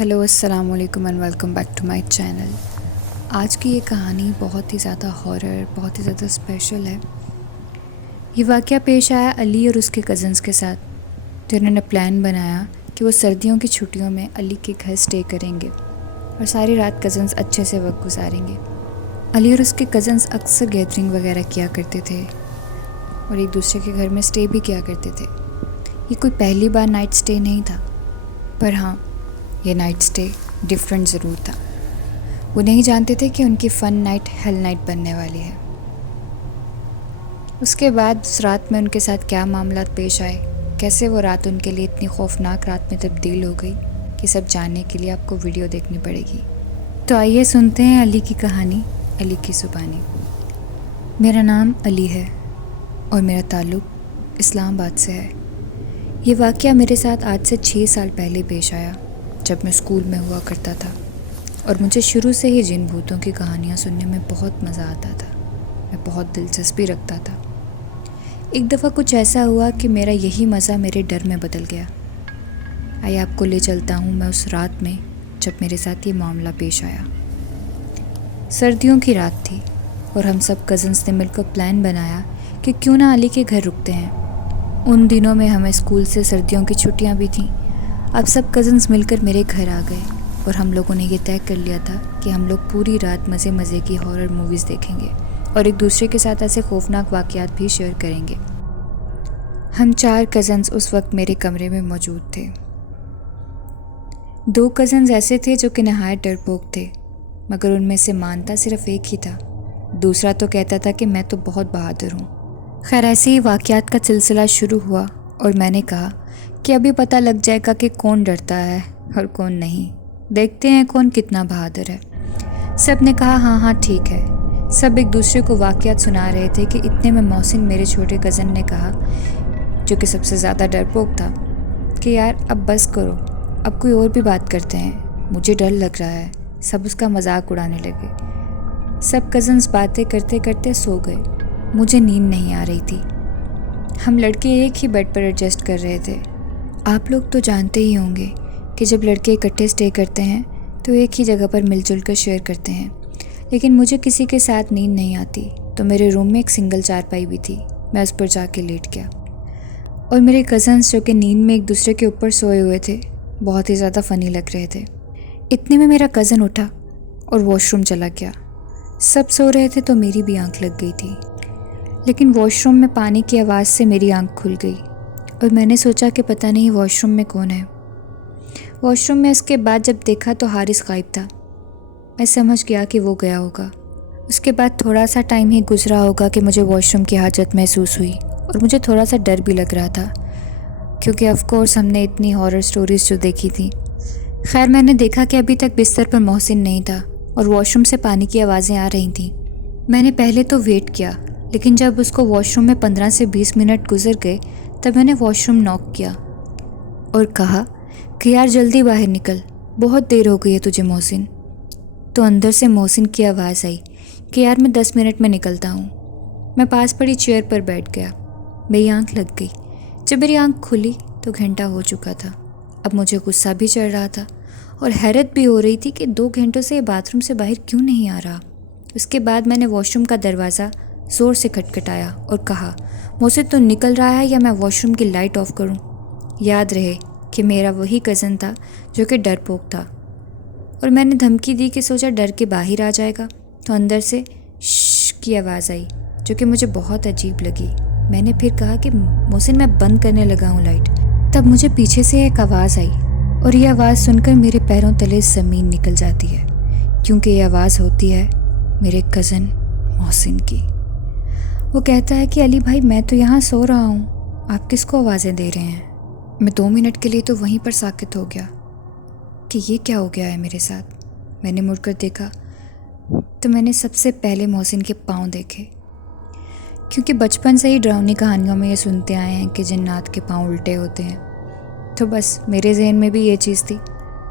Hello السلام علیکم and welcome back to my channel. آج کی یہ کہانی بہت ہی زیادہ ہارر، بہت ہی زیادہ اسپیشل ہے۔ یہ واقعہ پیش آیا علی اور اس کے کزنس کے ساتھ، جنہوں نے پلان بنایا کہ وہ سردیوں کی چھٹیوں میں علی کے گھر سٹے کریں گے اور ساری رات کزنس اچھے سے وقت گزاریں گے۔ علی اور اس کے کزنس اکثر گیدرنگ وغیرہ کیا کرتے تھے اور ایک دوسرے کے گھر میں سٹے بھی کیا کرتے تھے۔ یہ کوئی پہلی بار نائٹ سٹے نہیں تھا، پر ہاں یہ نائٹ سٹے ڈیفرنٹ ضرور تھا۔ وہ نہیں جانتے تھے کہ ان کی فن نائٹ ہیل نائٹ بننے والی ہے۔ اس کے بعد اس رات میں ان کے ساتھ کیا معاملات پیش آئے، کیسے وہ رات ان کے لیے اتنی خوفناک رات میں تبدیل ہو گئی، یہ سب جاننے کے لیے آپ کو ویڈیو دیکھنی پڑے گی۔ تو آئیے سنتے ہیں علی کی کہانی، علی کی زبانی۔ میرا نام علی ہے اور میرا تعلق اسلام آباد سے ہے۔ یہ واقعہ میرے ساتھ آج سے 6 سال پہلے پیش آیا، جب میں اسکول میں ہوا کرتا تھا، اور مجھے شروع سے ہی جن بھوتوں کی کہانیاں سننے میں بہت مزہ آتا تھا۔ میں بہت دلچسپی رکھتا تھا۔ ایک دفعہ کچھ ایسا ہوا کہ میرا یہی مزہ میرے ڈر میں بدل گیا۔ آئے آپ کو لے چلتا ہوں میں اس رات میں جب میرے ساتھ یہ معاملہ پیش آیا۔ سردیوں کی رات تھی اور ہم سب کزنس نے مل کر پلان بنایا کہ کیوں نہ علی کے گھر رکتے ہیں۔ ان دنوں میں ہمیں اسکول سے سردیوں کی چھٹیاں بھی تھیں۔ اب سب کزنس مل کر میرے گھر آ گئے اور ہم لوگوں نے یہ طے کر لیا تھا کہ ہم لوگ پوری رات مزے کی ہارر موویز دیکھیں گے اور ایک دوسرے کے ساتھ ایسے خوفناک واقعات بھی شیئر کریں گے۔ ہم 4 کزنس اس وقت میرے کمرے میں موجود تھے۔ 2 کزنس ایسے تھے جو کہ نہایت ڈرپوک تھے، مگر ان میں سے مانتا صرف ایک ہی تھا۔ دوسرا تو کہتا تھا کہ میں تو بہت بہادر ہوں۔ خیر ایسے ہی واقعات کا سلسلہ شروع ہوا اور میں نے کہا کہ ابھی پتہ لگ جائے گا کہ کون ڈرتا ہے اور کون نہیں، دیکھتے ہیں کون کتنا بہادر ہے۔ سب نے کہا ہاں ٹھیک ہے۔ سب ایک دوسرے کو واقعات سنا رہے تھے کہ اتنے میں محسن میرے چھوٹے کزن نے کہا، جو کہ سب سے زیادہ ڈرپوک تھا، کہ یار اب بس کرو، اب کوئی اور بھی بات کرتے ہیں، مجھے ڈر لگ رہا ہے۔ سب اس کا مذاق اڑانے لگے۔ سب کزنس باتیں کرتے کرتے سو گئے۔ مجھے نیند نہیں آ رہی تھی۔ ہم لڑکے ایک ہی بیڈ پر ایڈجسٹ کر رہے تھے۔ آپ لوگ تو جانتے ہی ہوں گے کہ جب لڑکے اکٹھے سٹے کرتے ہیں تو ایک ہی جگہ پر مل جل کر شیئر کرتے ہیں، لیکن مجھے کسی کے ساتھ نیند نہیں آتی، تو میرے روم میں ایک سنگل چارپائی بھی تھی۔ میں اس پر جا کے لیٹ گیا اور میرے کزنس جو کہ نیند میں ایک دوسرے کے اوپر سوئے ہوئے تھے بہت ہی زیادہ فنی لگ رہے تھے۔ اتنے میں میرا کزن اٹھا اور واش روم چلا گیا۔ سب سو رہے تھے تو میری بھی آنکھ لگ گئی تھی، لیکن واش روم میں پانی کی آواز سے میری آنکھ کھل گئی اور میں نے سوچا کہ پتہ نہیں واش روم میں کون ہے۔ واش روم میں اس کے بعد جب دیکھا تو حارث غائب تھا۔ میں سمجھ گیا کہ وہ گیا ہوگا۔ اس کے بعد تھوڑا سا ٹائم ہی گزرا ہوگا کہ مجھے واش روم کی حاجت محسوس ہوئی اور مجھے تھوڑا سا ڈر بھی لگ رہا تھا، کیونکہ آف کورس ہم نے اتنی ہارر سٹوریز جو دیکھی تھیں۔ خیر میں نے دیکھا کہ ابھی تک بستر پر محسن نہیں تھا اور واش روم سے پانی کی آوازیں آ رہی تھیں۔ میں نے پہلے تو ویٹ کیا، لیکن جب اس کو واش روم میں 15 سے 20 منٹ گزر گئے تب میں نے واش روم ناک کیا اور کہا کہ یار جلدی باہر نکل، بہت دیر ہو گئی ہے تجھے محسن۔ تو اندر سے محسن کی آواز آئی کہ یار میں 10 منٹ میں نکلتا ہوں۔ میں پاس پڑی چیئر پر بیٹھ گیا۔ میری آنکھ لگ گئی۔ جب میری آنکھ کھلی تو گھنٹہ ہو چکا تھا۔ اب مجھے غصہ بھی چڑھ رہا تھا اور حیرت بھی ہو رہی تھی کہ 2 گھنٹوں سے یہ باتھ روم سے باہر کیوں نہیں آ رہا۔ اس کے بعد میں نے واش روم کا دروازہ زور سے کھٹکھٹایا اور کہا، محسن تو نکل رہا ہے یا میں واش روم کی لائٹ آف کروں؟ یاد رہے کہ میرا وہی کزن تھا جو کہ ڈرپوک تھا، اور میں نے دھمکی دی کہ سوچا ڈر کے باہر آ جائے گا، تو اندر سے شش کی آواز آئی جو کہ مجھے بہت عجیب لگی۔ میں نے پھر کہا کہ محسن میں بند کرنے لگا ہوں لائٹ۔ تب مجھے پیچھے سے ایک آواز آئی اور یہ آواز سن کر میرے پیروں تلے زمین نکل جاتی ہے، کیونکہ یہ آواز ہوتی ہے میرے کزن محسن کی۔ وہ کہتا ہے کہ علی بھائی میں تو یہاں سو رہا ہوں، آپ کس کو آوازیں دے رہے ہیں؟ میں 2 منٹ کے لیے تو وہیں پر ساکت ہو گیا کہ یہ کیا ہو گیا ہے میرے ساتھ۔ میں نے مڑ کر دیکھا تو میں نے سب سے پہلے محسن کے پاؤں دیکھے، کیونکہ بچپن سے ہی ڈراؤنی کہانیوں میں یہ سنتے آئے ہیں کہ جنات کے پاؤں الٹے ہوتے ہیں، تو بس میرے ذہن میں بھی یہ چیز تھی،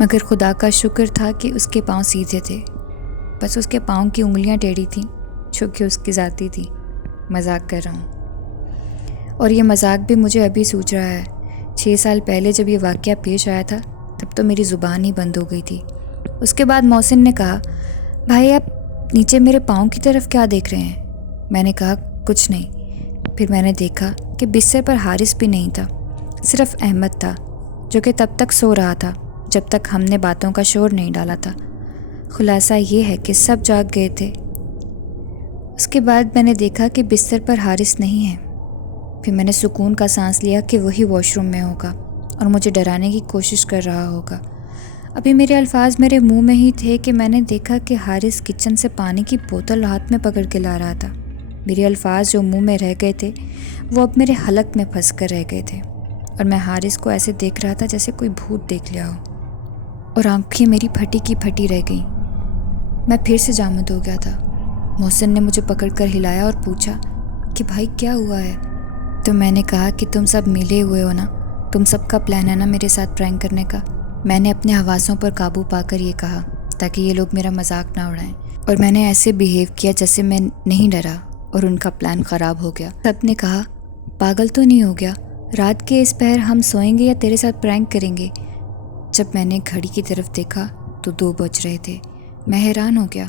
مگر خدا کا شکر تھا کہ اس کے پاؤں سیدھے تھے۔ بس اس کے پاؤں کی انگلیاں ٹیڑھی تھیں جو کہ اس کی ذاتی تھی۔ مذاق کر رہا ہوں، اور یہ مذاق بھی مجھے ابھی سوچ رہا ہے۔ 6 سال پہلے جب یہ واقعہ پیش آیا تھا تب تو میری زبان ہی بند ہو گئی تھی۔ اس کے بعد محسن نے کہا، بھائی آپ نیچے میرے پاؤں کی طرف کیا دیکھ رہے ہیں؟ میں نے کہا کچھ نہیں۔ پھر میں نے دیکھا کہ بستر پر حارث بھی نہیں تھا، صرف احمد تھا جو کہ تب تک سو رہا تھا جب تک ہم نے باتوں کا شور نہیں ڈالا تھا۔ خلاصہ یہ ہے کہ سب جاگ گئے تھے۔ اس کے بعد میں نے دیکھا کہ بستر پر حارث نہیں ہے۔ پھر میں نے سکون کا سانس لیا کہ وہی واش روم میں ہوگا اور مجھے ڈرانے کی کوشش کر رہا ہوگا۔ ابھی میرے الفاظ میرے منہ میں ہی تھے کہ میں نے دیکھا کہ حارث کچن سے پانی کی بوتل ہاتھ میں پکڑ کے لا رہا تھا۔ میرے الفاظ جو منہ میں رہ گئے تھے وہ اب میرے حلق میں پھنس کر رہ گئے تھے، اور میں حارث کو ایسے دیکھ رہا تھا جیسے کوئی بھوت دیکھ لیا ہو، اور آنکھیں میری پھٹی کی پھٹی رہ گئیں۔ میں پھر سے جامد ہو گیا تھا۔ محسن نے مجھے پکڑ کر ہلایا اور پوچھا کہ بھائی کیا ہوا ہے؟ تو میں نے کہا کہ تم سب ملے ہوئے ہو نا، تم سب کا پلان ہے نا میرے ساتھ پرینک کرنے کا۔ میں نے اپنے حواسوں پر قابو پا کر یہ کہا تاکہ یہ لوگ میرا مذاق نہ اڑائیں، اور میں نے ایسے بیہیو کیا جیسے میں نہیں ڈرا اور ان کا پلان خراب ہو گیا۔ سب نے کہا پاگل تو نہیں ہو گیا، رات کے اس پہر ہم سوئیں گے یا تیرے ساتھ پرینک کریں گے؟ جب میں نے گھڑی کی طرف دیکھا تو 2 بج رہے تھے۔ میں حیران ہو گیا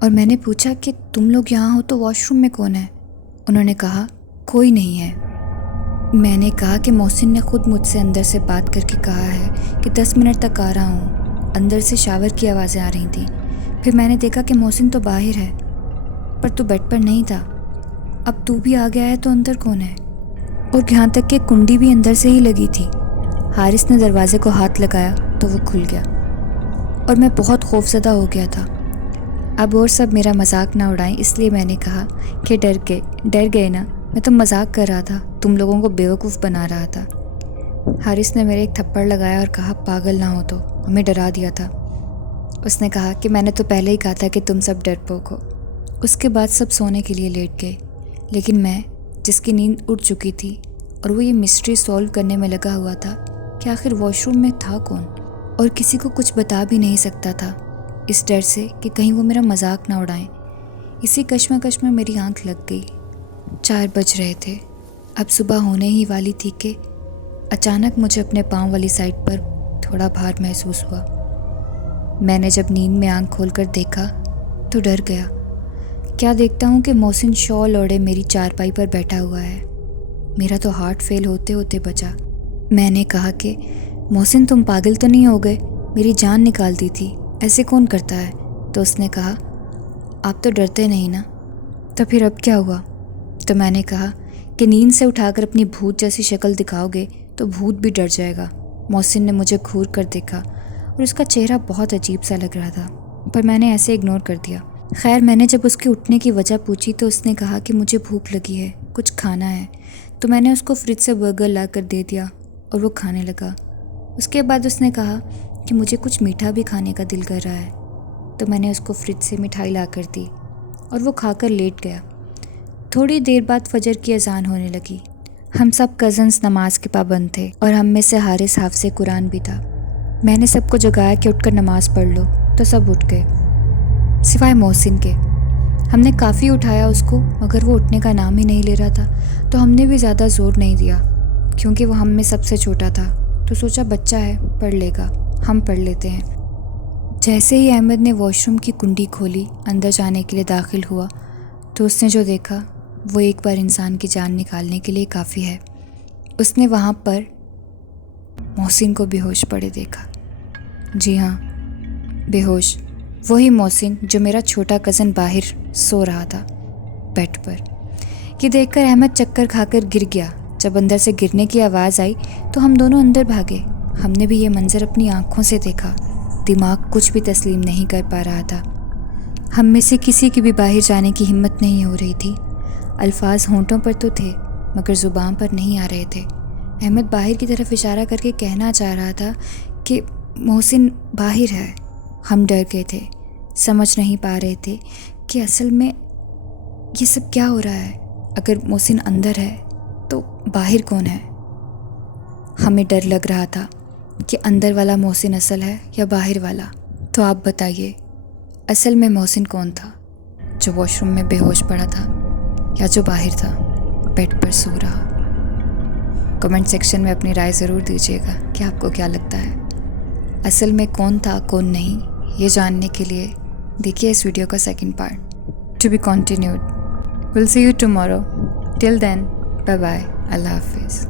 اور میں نے پوچھا کہ تم لوگ یہاں ہو تو واش روم میں کون ہے؟ انہوں نے کہا کوئی نہیں ہے۔ میں نے کہا کہ محسن نے خود مجھ سے اندر سے بات کر کے کہا ہے کہ 10 منٹ تک آ رہا ہوں۔ اندر سے شاور کی آوازیں آ رہی تھیں۔ پھر میں نے دیکھا کہ محسن تو باہر ہے، پر تو بیڈ پر نہیں تھا۔ اب تو بھی آ گیا ہے تو اندر کون ہے؟ اور یہاں تک کہ کنڈی بھی اندر سے ہی لگی تھی۔ حارث نے دروازے کو ہاتھ لگایا تو وہ کھل گیا، اور میں بہت خوفزدہ ہو گیا تھا۔ اب اور سب میرا مذاق نہ اڑائیں، اس لیے میں نے کہا کہ ڈر گئے نا، میں تو مذاق کر رہا تھا، تم لوگوں کو بیوقوف بنا رہا تھا۔ حارث نے میرے ایک تھپڑ لگایا اور کہا پاگل نہ ہو تو، ہمیں ڈرا دیا تھا۔ اس نے کہا کہ میں نے تو پہلے ہی کہا تھا کہ تم سب ڈرپوک ہو۔ اس کے بعد سب سونے کے لیے لیٹ گئے، لیکن میں جس کی نیند اڑ چکی تھی اور وہ یہ مسٹری سولو کرنے میں لگا ہوا تھا کہ آخر واش روم میں تھا کون، اور کسی کو کچھ بتا بھی نہیں سکتا تھا اس ڈر سے کہ کہیں وہ میرا مذاق نہ اڑائیں۔ اسی کشمکش میں میری آنکھ لگ گئی۔ 4 بج رہے تھے، اب صبح ہونے ہی والی تھی کہ اچانک مجھے اپنے پاؤں والی سائڈ پر تھوڑا بھار محسوس ہوا۔ میں نے جب نیند میں آنکھ کھول کر دیکھا تو ڈر گیا۔ کیا دیکھتا ہوں کہ محسن شال اوڑھے میری چارپائی پر بیٹھا ہوا ہے۔ میرا تو ہارٹ فیل ہوتے ہوتے بچا۔ میں نے کہا کہ محسن تم پاگل تو نہیں ہو گئے؟ میری جان نکال دی تھی، ایسے کون کرتا ہے؟ تو اس نے کہا آپ تو ڈرتے نہیں نا، تو پھر اب کیا ہوا؟ تو میں نے کہا کہ نیند سے اٹھا کر اپنی بھوت جیسی شکل دکھاؤ گے تو بھوت بھی ڈر جائے گا۔ محسن نے مجھے گھور کر دیکھا اور اس کا چہرہ بہت عجیب سا لگ رہا تھا، پر میں نے ایسے اگنور کر دیا۔ خیر میں نے جب اس کے اٹھنے کی وجہ پوچھی تو اس نے کہا کہ مجھے بھوک لگی ہے، کچھ کھانا ہے۔ تو میں نے اس کو فریج سے برگر لا کر دے دیا اور وہ کھانے لگا۔ اس کے بعد اس نے کہا کہ مجھے کچھ میٹھا بھی کھانے کا دل کر رہا ہے، تو میں نے اس کو فریج سے مٹھائی لا کر دی اور وہ کھا کر لیٹ گیا۔ تھوڑی دیر بعد فجر کی اذان ہونے لگی۔ ہم سب کزنز نماز کے پابند تھے اور ہم میں سے حارث حافظ قرآن بھی تھا۔ میں نے سب کو جگایا کہ اٹھ کر نماز پڑھ لو، تو سب اٹھ گئے سوائے محسن کے۔ ہم نے کافی اٹھایا اس کو، مگر وہ اٹھنے کا نام ہی نہیں لے رہا تھا، تو ہم نے بھی زیادہ زور نہیں دیا کیونکہ وہ ہم میں سب سے چھوٹا تھا، تو سوچا بچہ ہے پڑھ لے گا، ہم پڑھ لیتے ہیں۔ جیسے ہی احمد نے واش روم کی کنڈی کھولی اندر جانے کے لیے داخل ہوا تو اس نے جو دیکھا وہ ایک بار انسان کی جان نکالنے کے لیے کافی ہے۔ اس نے وہاں پر محسن کو بے ہوش پڑے دیکھا۔ جی ہاں، بے ہوش، وہی محسن جو میرا چھوٹا کزن باہر سو رہا تھا بیڈ پر۔ یہ دیکھ کر احمد چکر کھا کر گر گیا۔ جب اندر سے گرنے کی آواز آئی تو ہم دونوں اندر بھاگے۔ ہم نے بھی یہ منظر اپنی آنکھوں سے دیکھا۔ دماغ کچھ بھی تسلیم نہیں کر پا رہا تھا۔ ہم میں سے کسی کی بھی باہر جانے کی ہمت نہیں ہو رہی تھی۔ الفاظ ہونٹوں پر تو تھے مگر زبان پر نہیں آ رہے تھے۔ احمد باہر کی طرف اشارہ کر کے کہنا چاہ رہا تھا کہ محسن باہر ہے۔ ہم ڈر گئے تھے، سمجھ نہیں پا رہے تھے کہ اصل میں یہ سب کیا ہو رہا ہے۔ اگر محسن اندر ہے تو باہر کون ہے؟ ہمیں ڈر لگ رہا تھا کہ اندر والا محسن اصل ہے یا باہر والا۔ تو آپ بتائیے اصل میں محسن کون تھا؟ جو واش روم میں بے ہوش پڑا تھا یا جو باہر تھا بیڈ پر سو رہا؟ کمنٹ سیکشن میں اپنی رائے ضرور دیجیے گا کہ آپ کو کیا لگتا ہے۔ اصل میں کون تھا کون نہیں یہ جاننے کے لیے دیکھیے اس ویڈیو کا second part to be continued. Will see you tomorrow. Till then bye bye. اللہ حافظ.